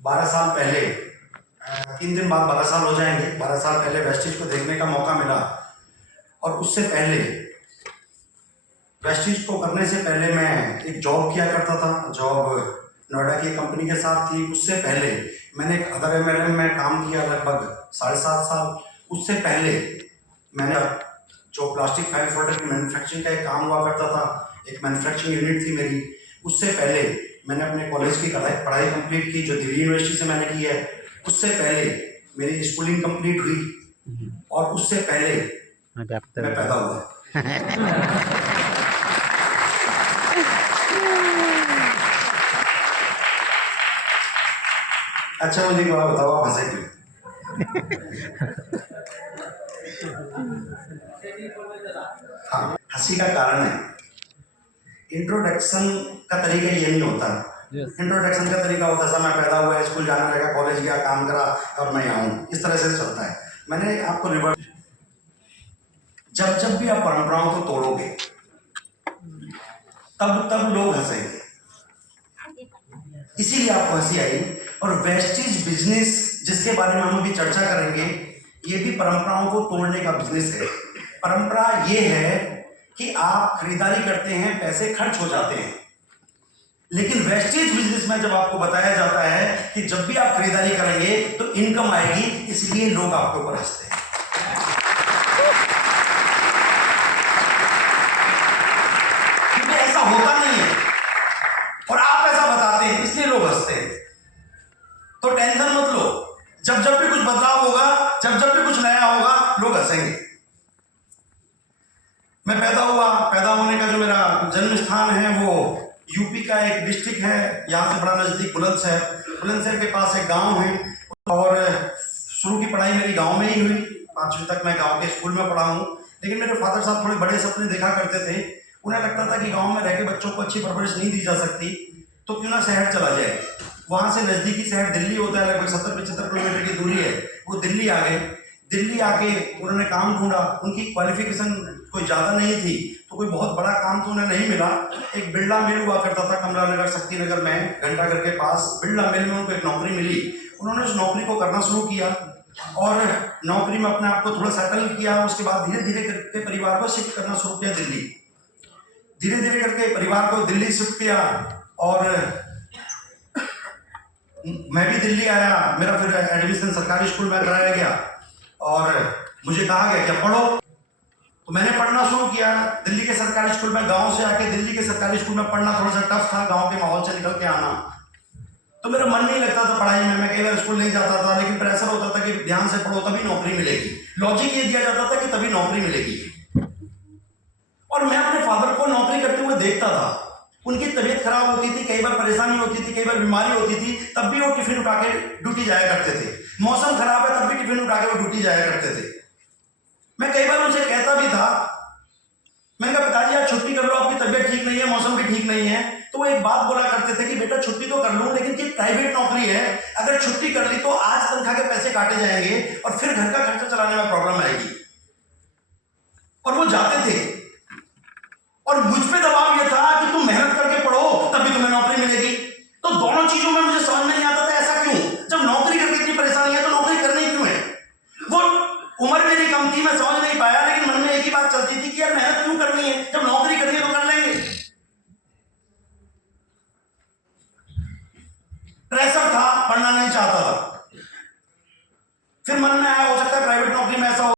12 साल पहले 3 दिन बाद 12 साल हो जाएंगे। 12 साल पहले वेस्टिज को देखने का मौका मिला, और उससे पहले वेस्टिज को करने से पहले मैं एक जॉब किया करता था। जॉब नोएडा की कंपनी के साथ थी। उससे पहले मैंने एक अदर एमएलएम में काम किया लगभग 7.5 साल। उससे पहले मैंने जो प्लास्टिक फाइल फोल्डर की मैन्युफैक्चरिंग का एक काम हुआ करता था, एक मैन्युफैक्चरिंग यूनिट थी मेरी। उससे पहले मैंने अपने कॉलेज की पढ़ाई कंप्लीट की, जो दिल्ली यूनिवर्सिटी से मैंने की है। उससे पहले मेरी स्कूलिंग कंप्लीट हुई, और उससे पहले मैं पैदा हुआ। अच्छा, मुझे एक बात बताओ, आप हंसे क्यों? हाँ, हंसी का कारण है, इंट्रोडक्शन का तरीका ये नहीं होता। इंट्रोडक्शन का तरीका होता है, मैं पैदा हुआ, स्कूल जाने लगा, कॉलेज गया, काम करा, और मैं यहाँ हूँ, इस तरह से चलता है। मैंने आपको रिवर्स, जब जब भी आप परंपराओं को तोड़ोगे तब तब लोग हंसेंगे, इसीलिए आपको हंसी आई। और वेस्टिज बिजनेस जिसके बारे में हम अभी चर्चा करेंगे, ये भी परंपराओं को तोड़ने का बिजनेस है। परंपरा ये है कि आप खरीदारी करते हैं, पैसे खर्च हो जाते हैं, लेकिन वेस्टेज बिजनेस में जब आपको बताया जाता है कि जब भी आप खरीदारी करेंगे तो इनकम आएगी, इसलिए लोग आपके ऊपर हंसते हैं। क्योंकि ऐसा होता नहीं है, और आप ऐसा बताते हैं, इसलिए लोग हंसते हैं। तो टेंशन मत लो, जब जब भी कुछ बदलाव होगा, जब जब भी कुछ नया होगा, लोग हंसेंगे। मैं पैदा हुआ, पैदा होने का जो मेरा जन्म स्थान है वो यूपी का एक डिस्ट्रिक्ट है, यहाँ से बड़ा नजदीक बुलंदशहर। बुलंदशहर के पास एक गांव है, और शुरू की पढ़ाई मेरी गांव में ही हुई। 5वीं तक मैं गांव के स्कूल में पढ़ा हूँ। लेकिन मेरे फादर साहब थोड़े बड़े सपने देखा करते थे। उन्हें लगता था कि गांव में रह के बच्चों को अच्छी परवरिश नहीं दी जा सकती, तो क्यों ना शहर चला जाए। वहाँ से नज़दीकी शहर दिल्ली होता है, लगभग 70-75 किलोमीटर की दूरी है। वो दिल्ली आ गए। दिल्ली आके उन्होंने काम ढूंढा। उनकी क्वालिफिकेशन कोई ज़्यादा नहीं थी, तो कोई बहुत बड़ा काम तो उन्हें नहीं मिला। एक बिरला मिल हुआ करता था कमला नगर, शक्ति नगर में, घंटाघर के पास। बिरला मिल में उनको एक नौकरी मिली। उन्होंने उस नौकरी को करना शुरू किया, और नौकरी में अपने आप को थोड़ा सेटल किया। उसके बाद धीरे धीरे करके परिवार को शिफ्ट करना शुरू किया दिल्ली। धीरे धीरे करके परिवार को दिल्ली शिफ्ट किया, और मैं भी दिल्ली आया। मेरा फिर एडमिशन सरकारी स्कूल में कराया गया, और मुझे कहा गया कि पढ़ो। तो मैंने पढ़ना शुरू किया दिल्ली के सरकारी स्कूल में। गांव से आके दिल्ली के सरकारी स्कूल में पढ़ना थोड़ा सा टफ था, गांव के माहौल से निकल के आना। तो मेरा मन नहीं लगता था पढ़ाई में। मैं कई बार स्कूल नहीं जाता था, लेकिन प्रेशर होता था कि ध्यान से पढ़ो तभी नौकरी मिलेगी। लॉजिक ये दिया जाता था कि तभी नौकरी मिलेगी। और मैं अपने फादर को नौकरी करते हुए देखता था। उनकी तबीयत खराब होती थी, कई बार परेशानी होती थी, कई बार बीमारी होती थी, तब भी वो टिफिन उठा के ड्यूटी जाया करते थे। मौसम खराब है तब भी टिफिन उठा के वो ड्यूटी जाया करते थे। मैं कई बार उनसे कहता भी था, मैंने कहा पिताजी आज छुट्टी कर लो, आपकी तबीयत ठीक नहीं है, मौसम भी ठीक नहीं है। तो वो एक बात बोला करते थे कि बेटा छुट्टी तो कर लूं, लेकिन ये प्राइवेट नौकरी है, अगर छुट्टी कर ली तो आज तनख्वाह के पैसे काटे जाएंगे, और फिर घर का खर्चा चलाने में प्रॉब्लम आएगी। और वो जाते थे, और मुझ पे दबाव ये था कि तुम मेहनत करके पढ़ो तभी तुम्हें नौकरी मिलेगी। तो दोनों चीजों में मुझे समझ में नहीं आता था, ऐसा क्यों? जब नौकरी करके इतनी परेशानी है तो नौकरी करनी क्यों है? वो उम्र मेरी कम थी, मैं समझ नहीं पाया, लेकिन मन में एक ही बात चलती थी कि यार मेहनत क्यों करनी है, जब नौकरी करनी है तो कर लेंगे। प्रेशर था, पढ़ना नहीं चाहता था। फिर मन में आया, हो सकता है प्राइवेट नौकरी में ऐसा हो।